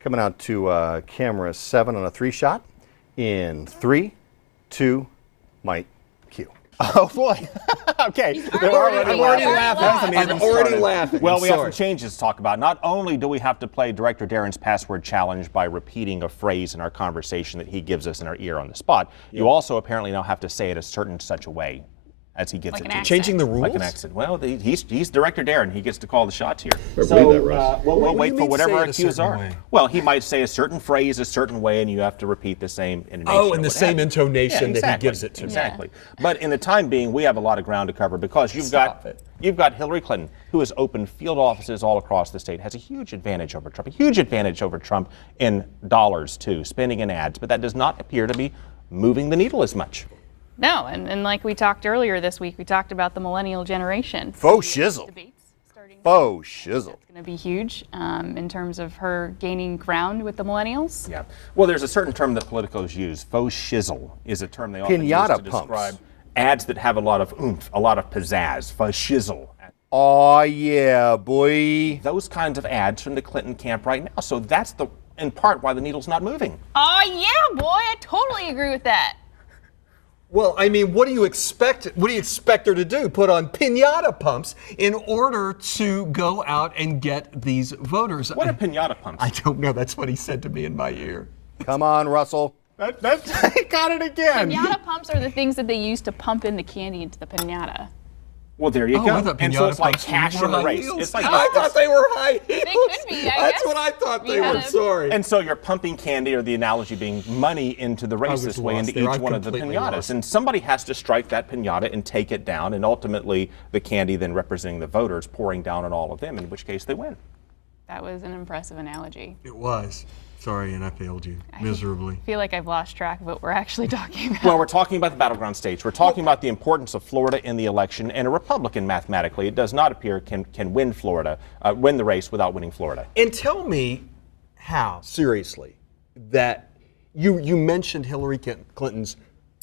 Coming out to camera 7 on a 3-shot. In 3, 2, Mike, cue. Oh boy. Okay. I'm already laughing. I'm already laughing. Well, we have some changes to talk about. Not only do we have to play Director Daryn's password challenge by repeating a phrase in our conversation that he gives us in our ear on the spot, you also apparently now have to say it a certain such a way as he gets Like it an to you. accent. Changing the rules? Like an accent. Well, he's Director Daryn. He gets to call the shots here. believe that, Russ. We'll What do wait you for mean whatever say our it a cues certain are. way? Well, he might say a certain phrase a certain way, and you have to repeat the same intonation. Oh, or in the what same have you. intonation Yeah, that he gives it to. Exactly. But in the time being, we have a lot of ground to cover because you've got Hillary Clinton, who has opened field offices all across the state, has a huge advantage over Trump, in dollars too, spending in ads, but that does not appear to be moving the needle as much. No, and like we talked earlier this week, we talked about the millennial generation. Faux shizzle. Debates starting. Faux shizzle. It's going to be huge in terms of her gaining ground with the millennials. Yeah. Well, there's a certain term that politicos use. Faux shizzle is a term they often Pinata use to pumps. describe ads that have a lot of oomph, a lot of pizzazz. Faux shizzle. Oh yeah, boy. Those kinds of ads from the Clinton camp right now. So that's in part why the needle's not moving. Oh yeah, boy, I totally agree with that. Well, I mean, what do you expect? What do you expect her to do? Put on pinata pumps in order to go out and get these voters? What are pinata pumps? I don't know. That's what he said to me in my ear. Come on, Russell. I got it again. Pinata pumps are the things that they use to pump in the candy into the pinata. Well, there you Oh, go. I thought And so pinata it's like pumps cash were in the high race. heels. It's like I thought they were high heels. could be, I That's guess. what I thought they You were. gotta- Sorry. And so you're pumping candy, or the analogy being money, into the race was this way, lost into there. each I'm one of the completely pinatas. lost. And somebody has to strike that pinata and take it down, and ultimately the candy then representing the voters pouring down on all of them, in which case they win. That was an impressive analogy. It was. Sorry, and I failed you miserably. I feel like I've lost track of what we're actually talking about. Well, we're talking about the battleground states. We're talking about the importance of Florida in the election, and a Republican, mathematically, it does not appear can win Florida, win the race without winning Florida. And tell me how, seriously, that you mentioned Hillary Clinton's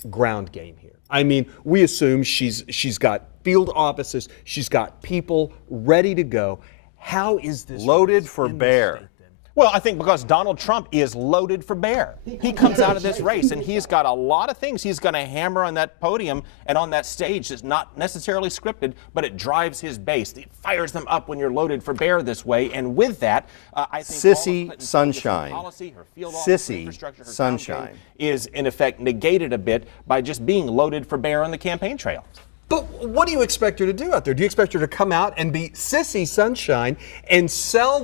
ground game here. I mean, we assume she's got field offices, she's got people ready to go. How is this Loaded race for in the bear. state, then? Well, I think because Donald Trump is loaded for bear. He comes out of this race and he's got a lot of things he's going to hammer on that podium and on that stage that's not necessarily scripted, but it drives his base. It fires them up when you're loaded for bear this way. And with that, I think all of Sissy Clinton's sunshine. policy, her field office, her Sissy infrastructure, her sunshine. campaign is in effect negated a bit by just being loaded for bear on the campaign trail. But what do you expect her to do out there? Do you expect her to come out and be Sissy Sunshine and sell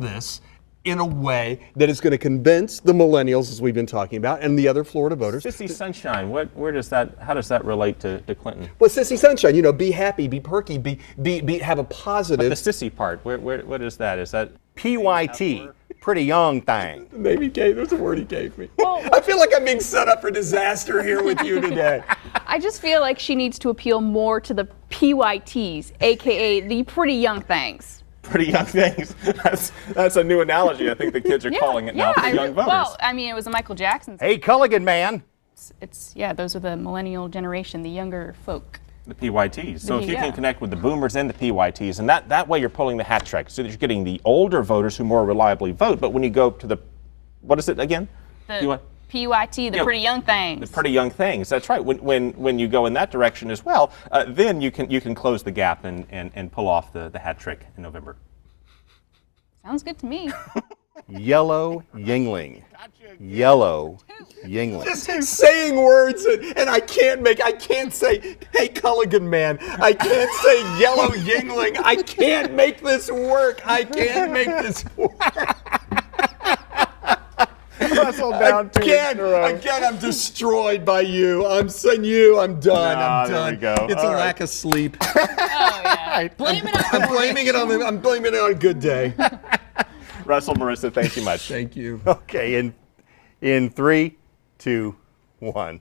this in a way that is going to convince the millennials, as we've been talking about, and the other Florida voters? Sissy Sunshine, how does that relate to Clinton? Well, Sissy Sunshine, be happy, be perky, have a positive. The sissy part, what is that? Is that PYT. Pretty young thing. Maybe there's a word he gave me. I feel like I'm being set up for disaster here with you today. I just feel like she needs to appeal more to the PYTs, aka the pretty young things. pretty young things? That's a new analogy. I think the kids are calling it now for young voters. Well, I mean, it was a Michael Jackson. Hey, Culligan man. Those are the millennial generation, the younger folk. The PYTs. So if you can connect with the boomers and the PYTs, and that way you're pulling the hat trick, so that you're getting the older voters who more reliably vote. But when you go to what is it again? The PYT, the pretty young things. The pretty young things. That's right. When you go in that direction as well, then you can close the gap and pull off the hat trick in November. Sounds good to me. Yellow Yingling. Yellow Yingling. Just saying words and I can't say, hey, Culligan man. I can't say yellow Yingling. I can't make this work. I can't make this work. Again, I'm destroyed by you. I'm saying I'm done. I'm done. There we go. It's a lack of sleep. Oh yeah. Blame it on I'm blaming it on a good day. Russell, Marissa, thank you much. Thank you. Okay, in 3, 2, 1.